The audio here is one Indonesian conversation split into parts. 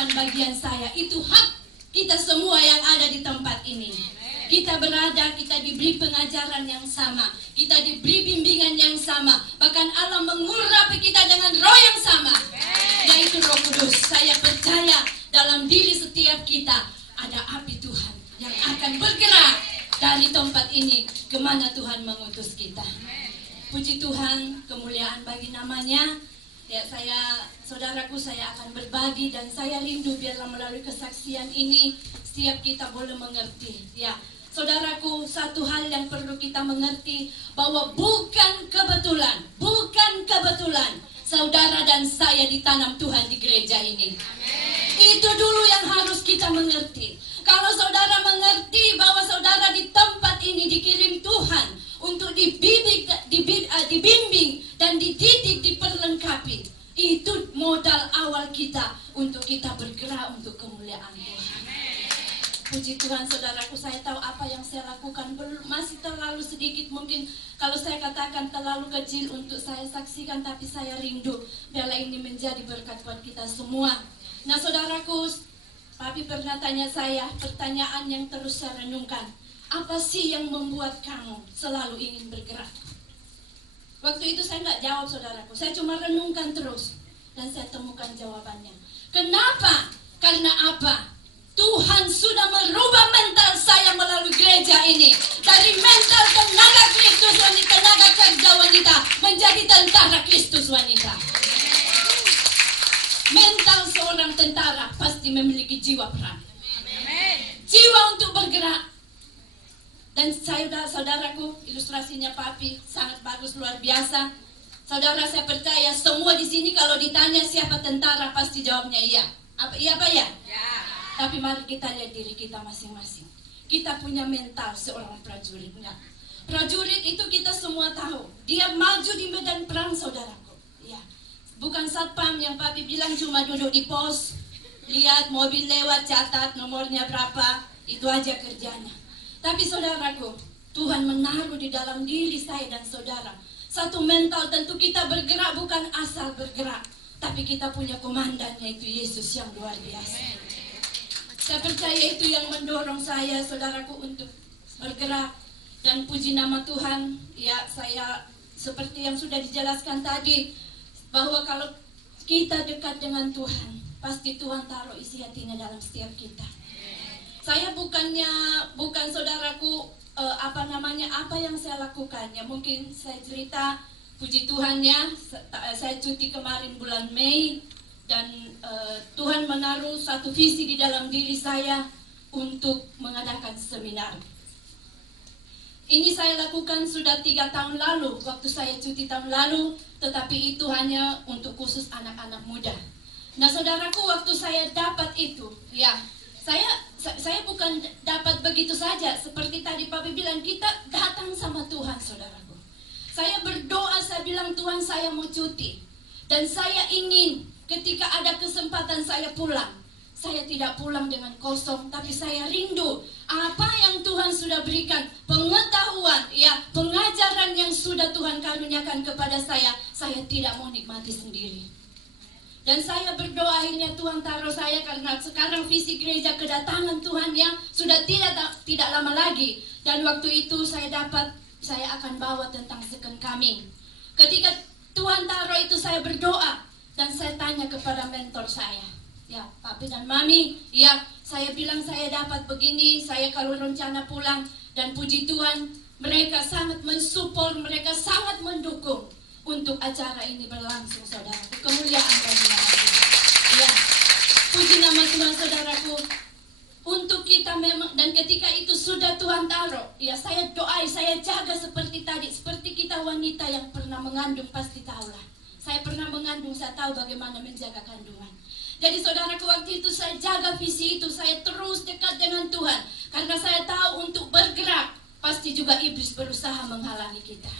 bukan bagian saya, itu hak kita semua yang ada di tempat ini. Kita berada, kita diberi pengajaran yang sama, kita diberi bimbingan yang sama. Bahkan Allah mengurapi kita dengan roh yang sama, yaitu Roh Kudus. Saya percaya dalam diri setiap kita ada api Tuhan yang akan bergerak dari tempat ini kemana Tuhan mengutus kita. Puji Tuhan, kemuliaan bagi namanya. Ya, saudaraku, saya akan berbagi dan saya rindu biarlah melalui kesaksian ini setiap kita boleh mengerti. Ya, saudaraku, satu hal yang perlu kita mengerti bahwa bukan kebetulan saudara dan saya ditanam Tuhan di gereja ini. Itu dulu yang harus kita mengerti. Kalau saudara mengerti bahwa saudara di tempat ini dikirim Tuhan untuk dibimbing dan dididik, diperlengkapi, itu modal awal kita untuk kita bergerak untuk kemuliaan Tuhan. Puji Tuhan, saudaraku, saya tahu apa yang saya lakukan masih terlalu sedikit, mungkin kalau saya katakan terlalu kecil untuk saya saksikan, tapi saya rindu biarlah ini menjadi berkat buat kita semua. Nah, saudaraku, Papi pernah tanya saya pertanyaan yang terus saya renungkan. Apa sih yang membuat kamu selalu ingin bergerak? Waktu itu saya nggak jawab, saudaraku. Saya cuma renungkan terus dan saya temukan jawabannya. Kenapa? Karena apa? Tuhan sudah merubah mental saya melalui gereja ini. Dari mental tenaga Kristus wanita, tenaga kerja wanita, menjadi tentara Kristus wanita. Mental seorang tentara pasti memiliki jiwa perang. Jiwa untuk bergerak. Dan saudaraku, ilustrasinya Papi sangat bagus, luar biasa. Saudara, saya percaya semua di sini kalau ditanya siapa tentara pasti jawabnya iya. Iya apa ya? Ya. Tapi mari kita lihat diri kita masing-masing. Kita punya mental seorang prajurit. Prajurit itu kita semua tahu. Dia maju di medan perang, saudaraku. Ya. Bukan satpam yang Papi bilang cuma duduk di pos, lihat mobil lewat, catat nomornya berapa, itu aja kerjanya. Tapi saudaraku, Tuhan menaruh di dalam diri saya dan saudara satu mental. Tentu kita bergerak bukan asal bergerak, tapi kita punya komandan, yaitu Yesus yang luar biasa. Saya percaya itu yang mendorong saya, saudaraku, untuk bergerak. Dan puji nama Tuhan, ya, saya seperti yang sudah dijelaskan tadi, bahwa kalau kita dekat dengan Tuhan, pasti Tuhan taruh isi hatinya dalam setiap kita. Saya bukan saudaraku, apa yang saya lakukan. Ya, mungkin saya cerita, puji Tuhan ya, saya cuti kemarin bulan Mei, dan Tuhan menaruh satu visi di dalam diri saya untuk mengadakan seminar. Ini saya lakukan sudah 3 tahun lalu, waktu saya cuti tahun lalu, tetapi itu hanya untuk khusus anak-anak muda. Nah, saudaraku, waktu saya dapat itu, ya, saya bukan dapat begitu saja. Seperti tadi Papi bilang, kita datang sama Tuhan, saudaraku. Saya berdoa, saya bilang, Tuhan, saya mau cuti. Dan saya ingin ketika ada kesempatan saya pulang. Saya tidak pulang dengan kosong, tapi saya rindu apa yang Tuhan sudah berikan, pengetahuan, ya, pengajaran yang sudah Tuhan karuniakan kepada saya tidak mau nikmati sendiri. Dan saya berdoa akhirnya Tuhan taruh saya, karena sekarang visi gereja kedatangan Tuhan yang sudah tidak lama lagi. Dan waktu itu saya akan bawa tentang second coming. Ketika Tuhan taruh itu, saya berdoa dan saya tanya kepada mentor saya, ya, Papi dan Mami, ya, saya bilang saya dapat begini, saya kalau rencana pulang. Dan puji Tuhan, mereka sangat mensupport, mereka sangat mendukung untuk acara ini berlangsung, saudara. Kemuliaan bagi nama Tuhan. Ya, puji nama Tuhan, saudaraku. Untuk kita memang, dan ketika itu sudah Tuhan taruh, ya, saya doa, saya jaga seperti tadi, seperti kita wanita yang pernah mengandung pasti tahulah. Saya pernah mengandung, saya tahu bagaimana menjaga kandungan. Jadi saudaraku, waktu itu saya jaga visi itu, saya terus dekat dengan Tuhan. Karena saya tahu untuk bergerak, pasti juga iblis berusaha menghalangi kita.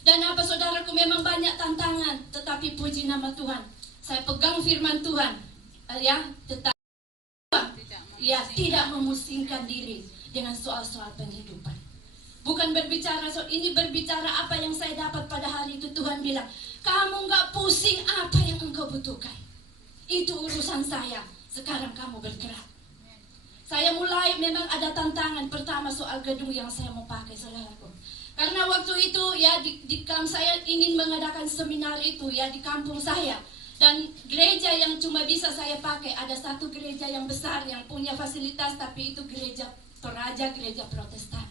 Dan apa, saudaraku, memang banyak tantangan, tetapi puji nama Tuhan, saya pegang firman Tuhan, ya, tidak memusingkan diri dengan soal-soal penghidupan. Bukan berbicara ini berbicara apa yang saya dapat pada hari itu. Tuhan bilang, kamu gak pusing apa yang engkau butuhkan. Itu urusan saya. Sekarang kamu bergerak. Saya mulai memang ada tantangan pertama soal gedung yang saya mau pakai, saudaraku. Karena waktu itu ya saya ingin mengadakan seminar itu ya di kampung saya. Dan gereja yang cuma bisa saya pakai, ada satu gereja yang besar yang punya fasilitas, tapi itu gereja Toraja, gereja Protestan.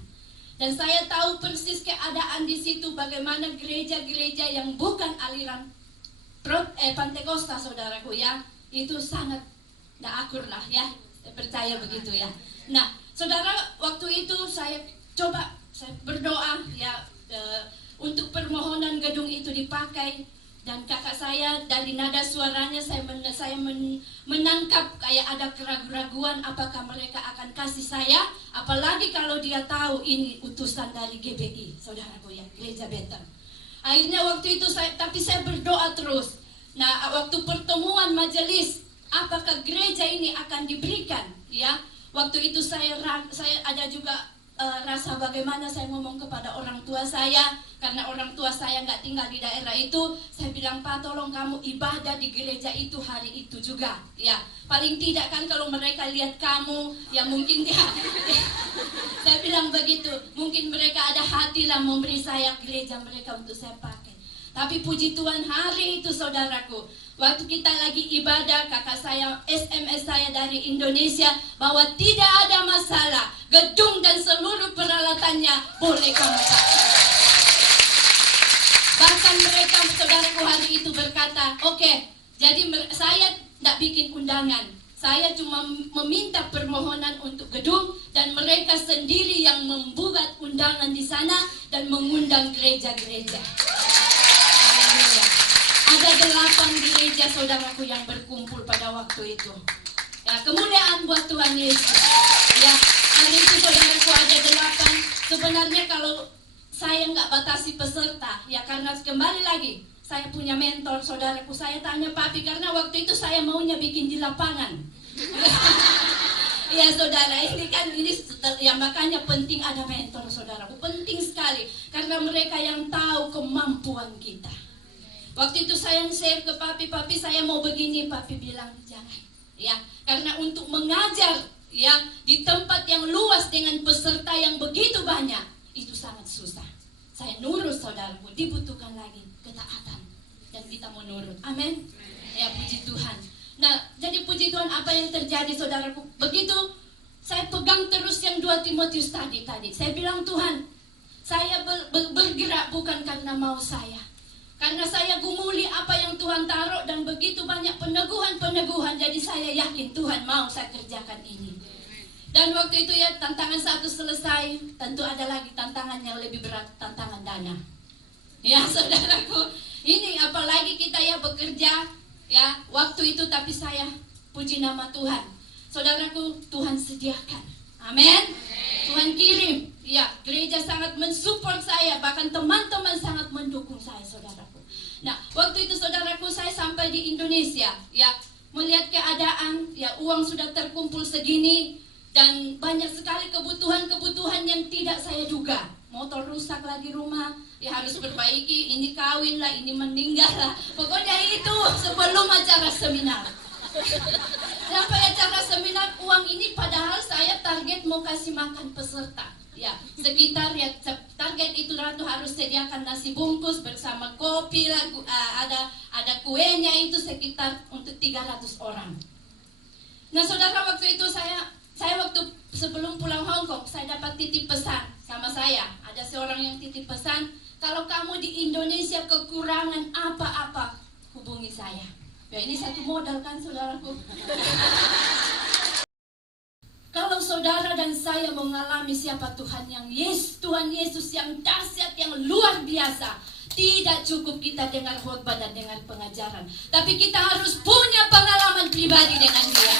Dan saya tahu persis keadaan di situ, bagaimana gereja-gereja yang bukan aliran Pantekosta, saudaraku ya, itu sangat tidak akur lah ya, percaya begitu ya. Nah, saudara, waktu itu saya berdoa ya untuk permohonan gedung itu dipakai. Dan kakak saya dari nada suaranya saya menangkap kayak ada keraguan-raguan apakah mereka akan kasih saya, apalagi kalau dia tahu ini utusan dari GBI, saudaraku ya, Gereja Betel. Akhirnya waktu itu tapi saya berdoa terus. Nah, waktu pertemuan majelis, apakah gereja ini akan diberikan? Ya, waktu itu saya ada juga rasa bagaimana saya ngomong kepada orang tua saya, karena orang tua saya nggak tinggal di daerah itu. Saya bilang, Pak, tolong kamu ibadah di gereja itu hari itu juga, ya. Paling tidak kan kalau mereka lihat kamu, ya mungkin dia. Saya bilang begitu, mungkin mereka ada hati lah memberi saya gereja mereka untuk saya pakai. Tapi puji Tuhan hari itu, saudaraku, waktu kita lagi ibadah, kakak saya SMS saya dari Indonesia bahwa tidak ada masalah, gedung dan seluruh peralatannya boleh kamu pakai. Bahkan mereka, saudaraku, hari itu berkata, oke, jadi saya tidak bikin undangan, saya cuma meminta permohonan untuk gedung, dan mereka sendiri yang membuat undangan di sana dan mengundang gereja-gereja. Ada 8 gereja, saudaraku, yang berkumpul pada waktu itu. Ya, kemuliaan buat Tuhan Yesus. Ya, hari itu saudaraku ada 8. Sebenarnya kalau saya nggak batasi peserta, ya karena kembali lagi saya punya mentor, saudaraku. Saya tanya Papi, karena waktu itu saya maunya bikin di lapangan. Ya saudara, ini ya makanya penting ada mentor, saudaraku. Penting sekali, karena mereka yang tahu kemampuan kita. Waktu itu saya share ke Papi, Papi saya mau begini. Papi bilang jangan, ya, karena untuk mengajar ya di tempat yang luas dengan peserta yang begitu banyak itu sangat susah. Saya nurut, saudaraku, dibutuhkan lagi ketaatan dan kita mau nurut. Amin. Ya, puji Tuhan. Nah, jadi puji Tuhan, apa yang terjadi, saudaraku? Begitu saya pegang terus yang 2 Timotius tadi. Saya bilang, Tuhan, saya bergerak bukan karena mau saya. Karena saya gumuli apa yang Tuhan taruh dan begitu banyak peneguhan. Jadi saya yakin Tuhan mau saya kerjakan ini. Dan waktu itu ya tantangan 1 selesai, tentu ada lagi tantangan yang lebih berat, tantangan dana. Ya saudaraku, ini apalagi kita ya bekerja ya waktu itu, tapi saya puji nama Tuhan. Saudaraku, Tuhan sediakan. Amin. Tuhan kirim. Ya, gereja sangat mensupport saya, bahkan teman-teman sangat mendukung saya, saudaraku. Nah, waktu itu saudaraku saya sampai di Indonesia, ya, melihat keadaan, ya uang sudah terkumpul segini, dan banyak sekali kebutuhan-kebutuhan yang tidak saya duga. Motor rusak lagi rumah, ya harus perbaiki, ini kawin lah, ini meninggal lah. Pokoknya itu sebelum acara seminar. Sampai acara seminar, uang ini padahal saya target mau kasih makan peserta. Ya, sekitar ya target itu Ratu harus sediakan nasi bungkus bersama kopi lah, ada kuenya itu sekitar untuk 300 orang. Nah, saudara, waktu itu saya waktu sebelum pulang Hong Kong, saya dapat titip pesan sama saya. Ada seorang yang titip pesan, kalau kamu di Indonesia kekurangan apa-apa, hubungi saya. Ya, ini satu modal kan, saudaraku. Kalau saudara dan saya mengalami siapa Tuhan yang Tuhan Yesus yang dahsyat, yang luar biasa, tidak cukup kita dengar khotbah dan dengar pengajaran, tapi kita harus punya pengalaman pribadi dengan Dia.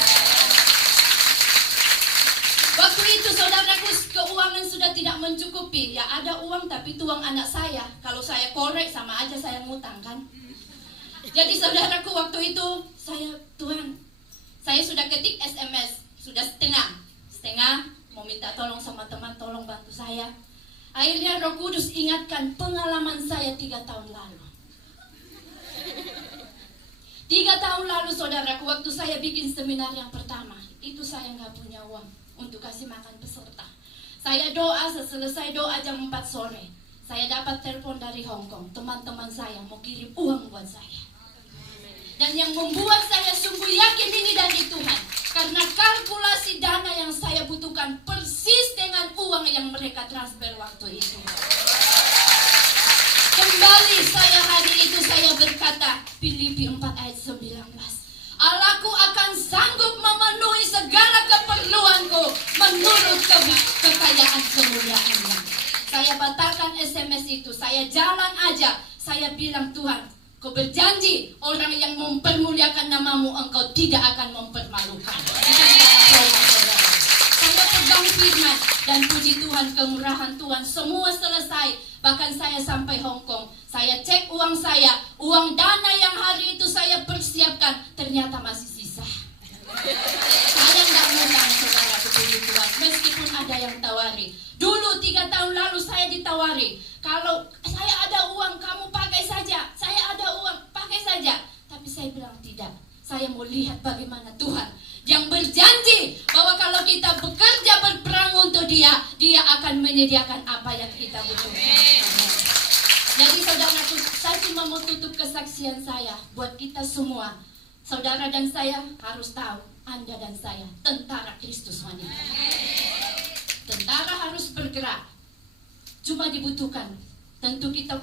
Waktu itu saudaraku, keuangan sudah tidak mencukupi. Ya ada uang tapi tuang anak saya. Kalau saya korek sama aja saya ngutang kan. Jadi saudaraku, waktu itu Tuhan, saya sudah ketik SMS, sudah setengah mau minta tolong sama teman, tolong bantu saya. Akhirnya Roh Kudus ingatkan pengalaman saya 3 tahun lalu. 3 tahun lalu saudaraku, waktu saya bikin seminar yang pertama, itu saya nggak punya uang untuk kasih makan peserta. Saya doa, selesai doa jam 4 sore, saya dapat telepon dari Hong Kong, teman-teman saya mau kirim uang buat saya. Dan yang membuat saya sungguh yakin ini dari Tuhan, karena kalkulasi dana yang saya butuhkan persis dengan uang yang mereka transfer waktu itu. Kembali saya hari itu saya berkata, Filipi 4 ayat 19. Allahku akan sanggup memenuhi segala keperluanku menurut kekayaan kemuliaan-Nya. Saya batalkan SMS itu, saya jalan aja. Saya bilang, Tuhan, Kau berjanji orang yang mempermuliakan namamu, Engkau tidak akan mempermalukan. Saya pegang firman dan puji Tuhan, kemurahan Tuhan, semua selesai. Bahkan saya sampai Hong Kong, saya cek uang saya, uang dana yang hari itu saya persiapkan, ternyata masih sisa. Saya nggak ngundang saudara, puji Tuhan, meskipun ada yang tawari. Dulu 3 tahun lalu saya ditawari, kalau saya ada uang kamu pakai saja, saya ada uang pakai saja. Tapi saya bilang tidak, saya mau lihat bagaimana Tuhan yang berjanji bahwa kalau kita bekerja berperang untuk Dia, Dia akan menyediakan apa yang kita butuhkan. Jadi saudaraku, saya cuma mau tutup kesaksian saya buat kita semua. Saudara dan saya harus tahu, Anda dan saya tentara Kristus wanita. Tentara harus bergerak, cuma dibutuhkan. Tentu kita,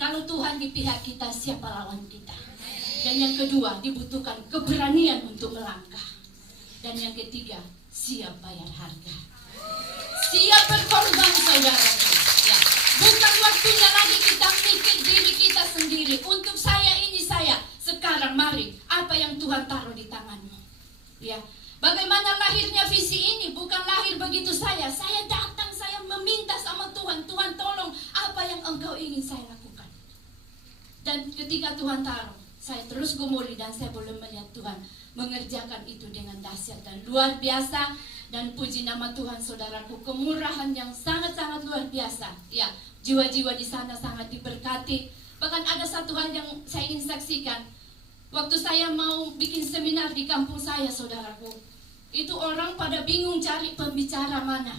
kalau Tuhan di pihak kita, siapa lawan kita? Dan yang kedua, dibutuhkan keberanian untuk melangkah. Dan yang ketiga, siap bayar harga. Siap berkorban saudara. Ya. Bukan waktunya lagi kita mikir diri kita sendiri. Untuk saya ini saya. Sekarang mari, apa yang Tuhan taruh di tanganmu. Ya. Bagaimana lahirnya visi ini? Bukan lahir begitu saya. Saya datang, saya meminta sama Tuhan. Tuhan tolong, apa yang Engkau ingin saya lakukan. Dan ketika Tuhan taruh, saya terus gumuli dan saya boleh melihat Tuhan mengerjakan itu dengan dahsyat dan luar biasa. Dan puji nama Tuhan saudaraku, kemurahan yang sangat-sangat luar biasa. Ya, jiwa-jiwa di sana sangat diberkati. Bahkan ada satu hal yang saya ingin saksikan. Waktu saya mau bikin seminar di kampung saya saudaraku, itu orang pada bingung cari pembicara mana.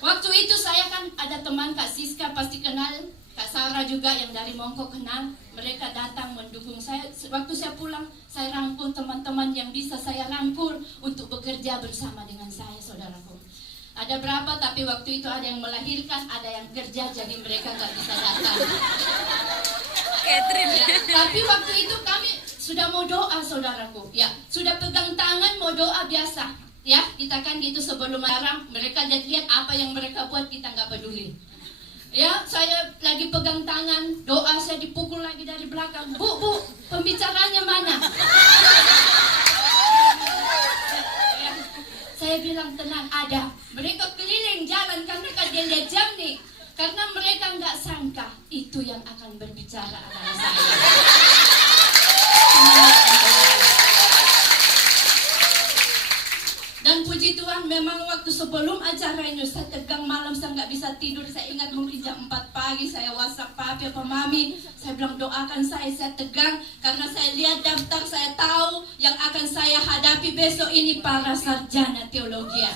Waktu itu saya kan ada teman Kak Siska pasti kenal, Kak Sarah juga yang dari Mongkok kenal. Mereka datang mendukung saya. Waktu saya pulang, saya rangkul teman-teman yang bisa saya rangkul untuk bekerja bersama dengan saya, saudaraku. Ada berapa, tapi waktu itu ada yang melahirkan, ada yang kerja, jadi mereka nggak bisa datang. Catherine. Ya, tapi waktu itu kami sudah mau doa, saudaraku. Ya, sudah pegang tangan mau doa biasa. Ya, kita kan gitu sebelum marah, mereka lihat apa yang mereka buat, kita nggak peduli. Ya, saya lagi pegang tangan, doa saya dipukul lagi dari belakang. Bu, pembicaranya mana? Ya, saya bilang tenang, ada. Mereka keliling jalan karena dia lihat jam nih. Karena mereka nggak sangka itu yang akan berbicara adalah saya. Dan puji Tuhan, memang waktu sebelum acara ini saya tegang malam, saya nggak bisa tidur. Saya ingat mungkin jam 4 pagi saya WhatsApp papi apa mami, saya bilang doakan saya tegang karena saya lihat daftar, saya tahu yang akan saya hadapi besok ini para sarjana teologi.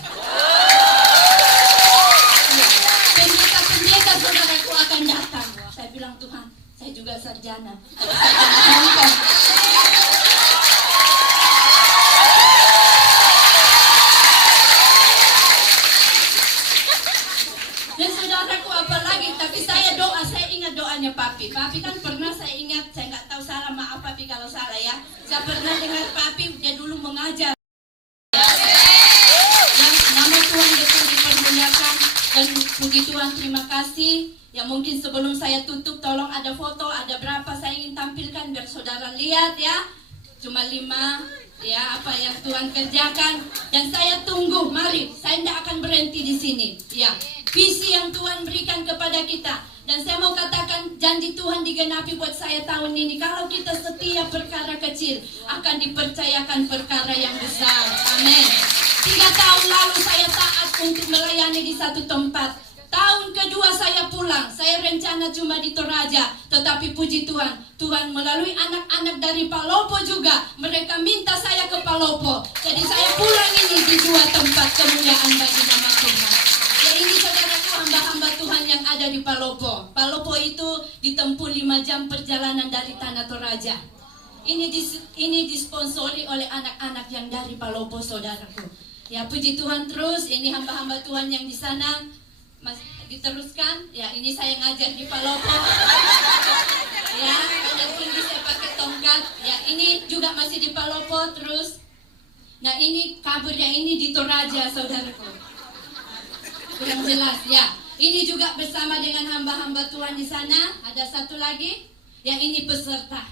Pendeta saudaraku akan datang. Saya bilang Tuhan, saya juga sarjana. Dan saudaraku apalagi, tapi saya doa, saya ingat doanya papi. Papi kan pernah saya ingat, saya nggak tahu salah, maaf papi kalau salah ya. Saya pernah dengar papi, dia dulu mengajar. Yang nama Tuhan betul dipermuliakan. Dan puji Tuhan, terima kasih. Ya mungkin sebelum saya tutup, tolong ada foto, ada berapa saya ingin tampilkan biar saudara lihat ya. Cuma 5, ya apa yang Tuhan kerjakan. Dan saya tunggu, mari, saya tidak akan berhenti di sini. Ya, visi yang Tuhan berikan kepada kita. Dan saya mau katakan janji Tuhan digenapi buat saya tahun ini. Kalau kita setia perkara kecil, akan dipercayakan perkara yang besar. Amin. 3 tahun lalu saya taat untuk melayani di satu tempat. Tahun kedua saya pulang, saya rencana cuma di Toraja, tetapi puji Tuhan, Tuhan melalui anak-anak dari Palopo juga, mereka minta saya ke Palopo. Jadi saya pulang ini di dua tempat kemuliaan bagi nama Tuhan. Ya ini saudaraku, hamba-hamba Tuhan yang ada di Palopo. Palopo itu ditempuh 5 jam perjalanan dari Tanah Toraja. Ini disponsori oleh anak-anak yang dari Palopo, saudaraku. Ya puji Tuhan terus, ini hamba-hamba Tuhan yang di sana. Diteruskan, ya ini saya ngajar di Palopo. Ya, yang tinggi saya pakai tongkat. Ya, ini juga masih di Palopo terus. Nah, ini kaburnya ini di Toraja, saudaraku. Kurang jelas, ya. Ini juga bersama dengan hamba-hamba Tuhan di sana. Ada satu lagi, ya ini peserta.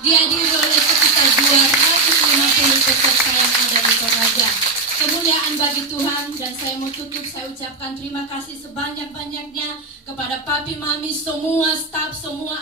Dihadiri oleh sekitar 250 peserta yang ada di Toraja. Kemuliaan bagi Tuhan, dan saya mau tutup, saya ucapkan terima kasih sebanyak-banyaknya kepada papi mami, semua staf, semua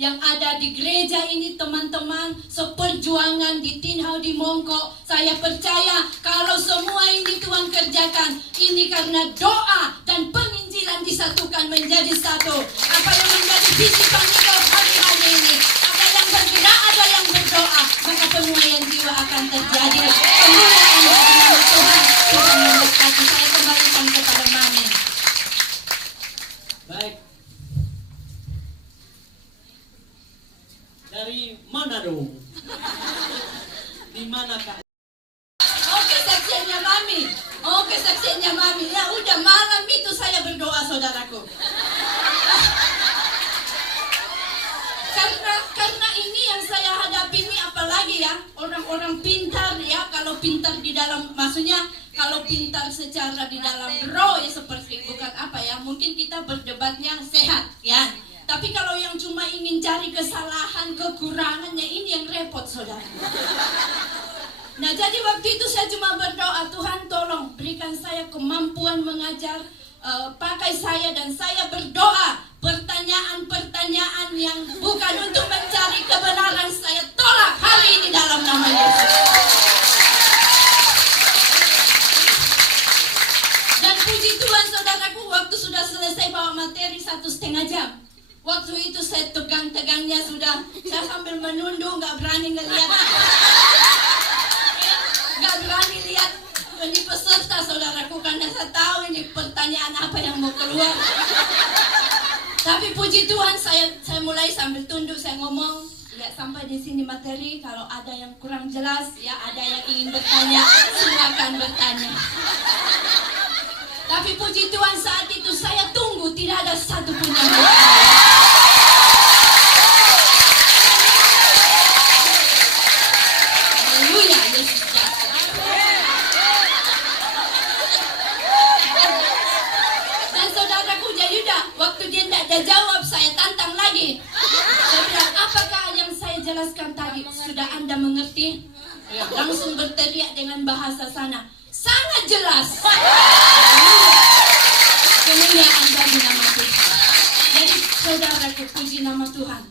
yang ada di gereja ini, teman-teman seperjuangan di Tinhau di Mongko. Saya percaya kalau semua ini Tuhan kerjakan, ini karena doa dan penginjilan disatukan menjadi satu. Apa yang menjadi visi Panitia hari-hari ini, ada yang bergerak, ada yang berdoa, maka penuaian jiwa akan terjadi. Kemuliaan bagi nama Tuhan. Tuhan memberkati. Saya kembalikan kepada Mami. Baik. Dari mana dong? Di mana Kak? Oke, saksiannya Mami. Oke, saksiannya Mami. Ya udah, malam itu saya berdoa, saudaraku. Karena ini yang saya hadapi ini, apalagi ya orang-orang pintar ya, kalau pintar di dalam, maksudnya kalau pintar secara di dalam roh ya, seperti bukan apa ya, mungkin kita berdebatnya sehat ya, tapi kalau yang cuma ingin cari kesalahan, kekurangannya, ini yang repot, saudara. Nah, jadi waktu itu saya cuma berdoa, Tuhan tolong berikan saya kemampuan mengajar, pakai saya, dan saya berdoa pertanyaan-pertanyaan yang bukan untuk mencari kebenaran, saya tolak hari ini dalam nama Yesus. Dan puji Tuhan, saudaraku, waktu sudah selesai bawa materi 1,5 jam, waktu itu saya tegang-tegangnya sudah, saya sambil menunduk, gak berani ngeliat, gak berani lihat ini peserta, saudaraku, karena saya tahu ini pertanyaan apa yang mau keluar. Tapi puji Tuhan, saya mulai sambil tunduk, saya ngomong, ya sampai di sini materi, kalau ada yang kurang jelas, ya ada yang ingin bertanya, silakan bertanya. Tapi puji Tuhan, saat itu saya tunggu, tidak ada satu pun yang bertanya. Haleluya, Yesus jatuh. Dan saudaraku, jadi udah, waktu dia tidak jawab, saya tantang lagi. Saya bilang, apakah yang saya jelaskan tadi sudah Anda mengerti? Langsung berteriak dengan bahasa sana, sangat jelas. Kemuliaan bagi nama Tuhan. Jadi saudaraku, puji nama Tuhan.